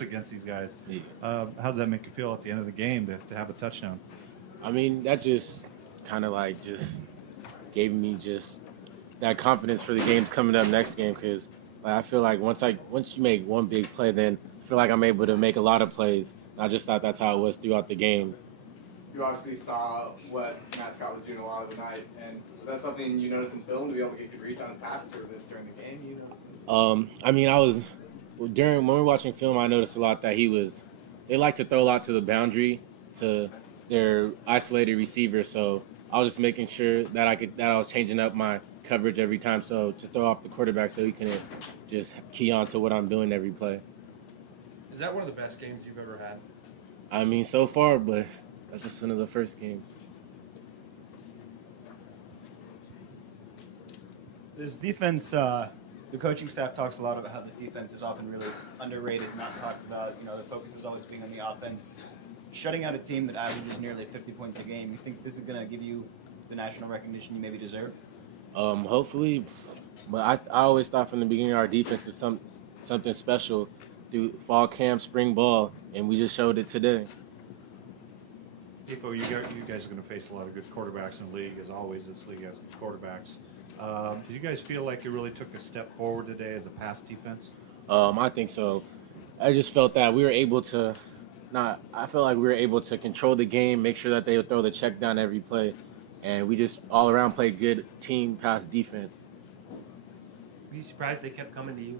against these guys. Yeah. How does that make you feel at the end of the game to have a touchdown? I mean, that just kind of like just gave me just that confidence for the games coming up next game because like, I feel like once you make one big play, then I feel like I'm able to make a lot of plays. I just thought that's how it was throughout the game. You obviously saw what Matt Scott was doing a lot of the night, and was that something you noticed in film to be able to get good reads on his passes, or was it during the game you noticed it? I mean, when we were watching film, I noticed a lot that they like to throw a lot to the boundary to their isolated receiver. So I was just making sure that I was changing up my coverage every time, so to throw off the quarterback so he couldn't just key on to what I'm doing every play. Is that one of the best games you've ever had? I mean, so far, but that's just one of the first games. This defense, the coaching staff talks a lot about how this defense is often really underrated, not talked about. You know, the focus is always being on the offense. Shutting out a team that averages nearly 50 points a game, you think this is going to give you the national recognition you maybe deserve? Hopefully, but I always thought from the beginning our defense is something special through fall camp, spring ball, and we just showed it today. Ifo, you guys are going to face a lot of good quarterbacks in the league, as always. This league has good quarterbacks. Did you guys feel like you really took a step forward today as a pass defense? I think so. I just felt that we were able to I felt like we were able to control the game, make sure that they would throw the check down every play, and we just all around played good team pass defense. Were you surprised they kept coming to you?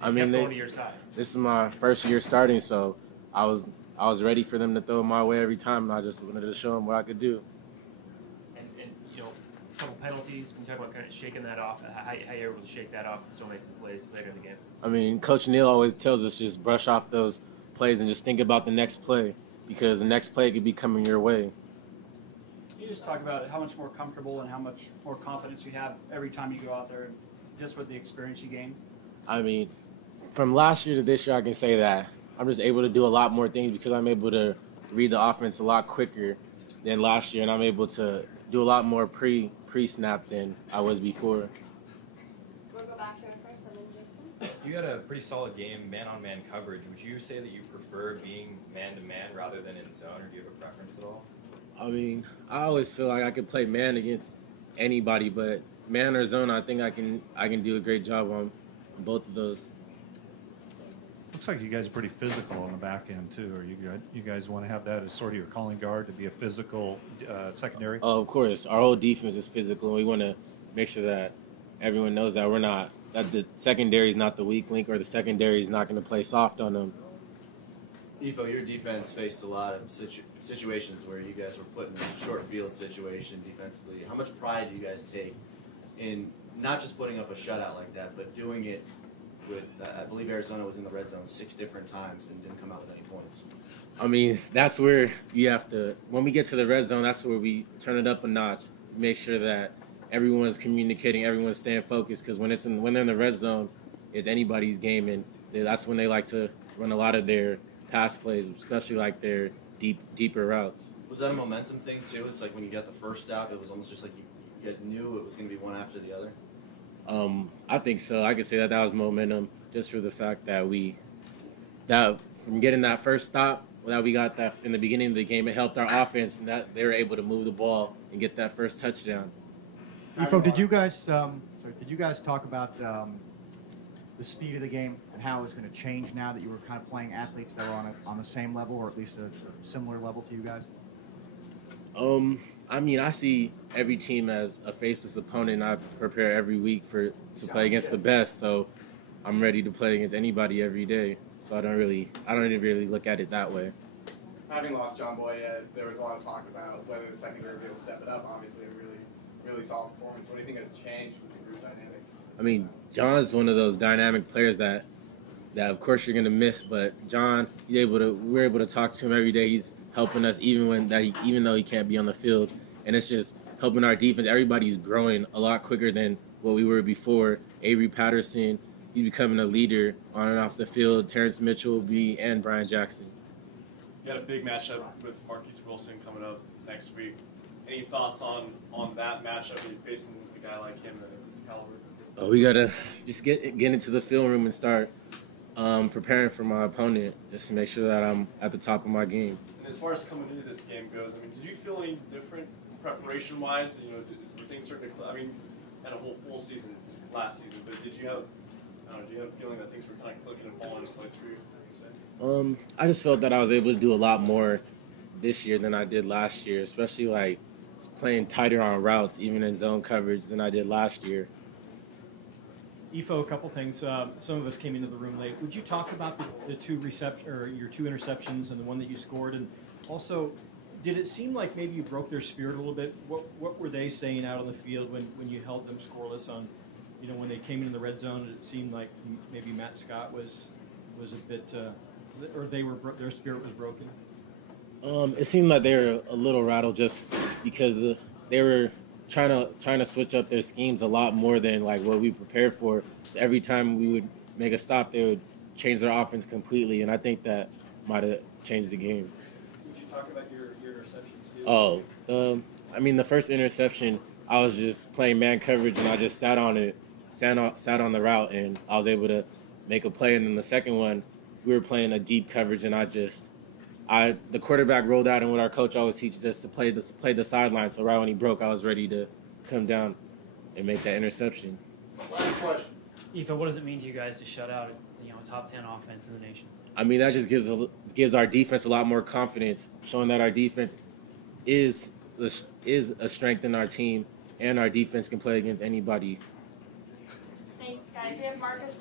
I mean, kept going to your side. This is my first year starting, so I was ready for them to throw it my way every time, and I just wanted to show them what I could do. And you know, a couple penalties. When you talk about kind of shaking that off, how you're able to shake that off and still make some plays later in the game? I mean, Coach Neal always tells us just brush off those plays and just think about the next play because the next play could be coming your way. Can you just talk about how much more comfortable and how much more confidence you have every time you go out there, just with the experience you gain? I mean, from last year to this year, I can say that I'm just able to do a lot more things because I'm able to read the offense a lot quicker than last year, and I'm able to do a lot more pre-snap than I was before. We'll go back here first, and then Jason. You had a pretty solid game, man-on-man coverage. Would you say that you prefer being man-to-man rather than in zone, or do you have a preference at all? I mean, I always feel like I could play man against anybody, but man or zone, I think I can do a great job on both of those. Looks like you guys are pretty physical on the back end too. Are you guys want to have that as sort of your calling guard to be a physical secondary? Oh, of course. Our whole defense is physical, and we want to make sure that everyone knows that that the secondary is not the weak link, or the secondary is not going to play soft on them. Ifo, your defense faced a lot of situations where you guys were put in a short field situation defensively. How much pride do you guys take in not just putting up a shutout like that, but doing it with, I believe Arizona was in the red zone 6 different times and didn't come out with any points? I mean, that's where you have to, when we get to the red zone, that's where we turn it up a notch, make sure that everyone's communicating, everyone's staying focused, because when they're in the red zone, it's anybody's game, and that's when they like to run a lot of their pass plays, especially like their deeper routes. Was that a momentum thing too? It's like when you got the first out, it was almost just like you guys knew it was going to be one after the other? I think so. I could say that was momentum, just for the fact that from getting that first stop, that we got that in the beginning of the game, it helped our offense, and that they were able to move the ball and get that first touchdown. Ifo, did you guys talk about the speed of the game and how it's going to change now that you were kind of playing athletes that were on the same level, or at least a similar level to you guys? I mean, I see every team as a faceless opponent, and I prepare every week to play against the best. So I'm ready to play against anybody every day. So I don't really look at it that way. Having lost John Boyette, there was a lot of talk about whether the secondary would be able to step it up. Obviously, a really solid performance. What do you think has changed with the group dynamic? I mean, John's one of those dynamic players that of course you're gonna miss, but John, we're able to talk to him every day. He's helping us even though he can't be on the field, and it's just helping our defense. Everybody's growing a lot quicker than what we were before. Avery Patterson, he's becoming a leader on and off the field. Terrence Mitchell, and Brian Jackson. You got a big matchup with Marquise Wilson coming up next week. Any thoughts on that matchup? Are you facing a guy like him at his caliber? Oh, we gotta just get into the film room and start Preparing for my opponent, just to make sure that I'm at the top of my game. And as far as coming into this game goes, I mean, did you feel any different preparation-wise? You know, were things starting to? I mean, had a whole full season last season, but did you have? Do you have a feeling that things were kind of clicking and falling into place for you? I just felt that I was able to do a lot more this year than I did last year, especially like playing tighter on routes, even in zone coverage, than I did last year. Ifo, a couple things. Some of us came into the room late. Would you talk about the your two interceptions and the one that you scored? And also, did it seem like maybe you broke their spirit a little bit? What were they saying out on the field when you held them scoreless on, you know, when they came in the red zone? It seemed like maybe Matt Scott was a bit, or their spirit was broken. It seemed like they were a little rattled just because they were trying to switch up their schemes a lot more than like what we prepared for. So every time we would make a stop, they would change their offense completely, and I think that might have changed the game. Would you talk about your interceptions too? Oh, I mean, the first interception, I was just playing man coverage, and I just sat on the route, and I was able to make a play. And then the second one, we were playing a deep coverage, and the quarterback rolled out, and what our coach always teaches us to play the sideline. So right when he broke, I was ready to come down and make that interception. Last question. Ifo, what does it mean to you guys to shut out a top 10 offense in the nation? I mean, that just gives our defense a lot more confidence, showing that our defense is a strength in our team, and our defense can play against anybody. Thanks, guys. We have Marcus